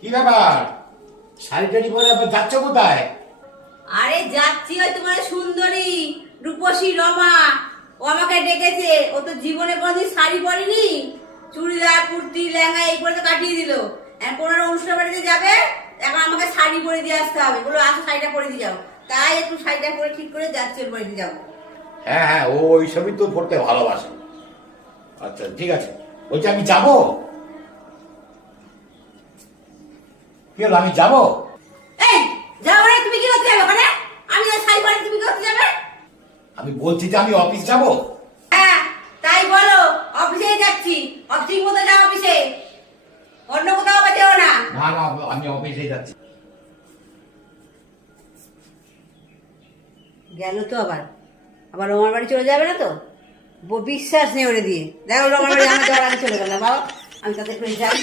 কি ব্যাপার? শাড়ি টাড়ি পরে আবার যাচ্ছ কোথায়? আরে যাচ্ছি ওই তোমার সুন্দরী রূপসী রমা, ও আমাকে ডেকেছে। ও তো জীবনে কোনোদিন শাড়ি পরেনি, চুড়িদার কুর্তি লেহেঙ্গা এই পরে তো কাটিয়ে দিল। এখন কোনো অনুষ্ঠান বাড়িতে যাবে, এখন আমাকে শাড়ি পরে দিয়ে আসতে হবে। বলো আসো শাড়িটা পরে দিয়ে যাও। তাই একটু শাড়িটা পরে ঠিক করে যাচ্ছি ওর বাড়িতে যাবো। হ্যাঁ হ্যাঁ, ও ওইসবই তো পড়তে ভালোবাসে। আচ্ছা ঠিক আছে, বলছি আমি যাবো। কি হলো, আমি যাবো? এই যাও রে, তুমি কি করতে যাবে ওখানে? আমি আর শাড়ি পরে তুমি কি করতে যাবে? আমি বলছি যে আমি অফিস যাবো। হ্যাঁ তাই বলো, অফিসে যাচ্ছি। অফিস মতো যাও অফিসে, অন্য কোথাও যেও না। না না, আমি অফিসে যাচ্ছি। গেল তো আবার আবার রমার বাড়ি চলে যাবে না তো? বিশ্বাস নেই ওরে দিয়ে। দেখো রমার বাড়ি আমার যাওয়ার আগে চলে গেল। বাবা আমি তাদের করে যাই।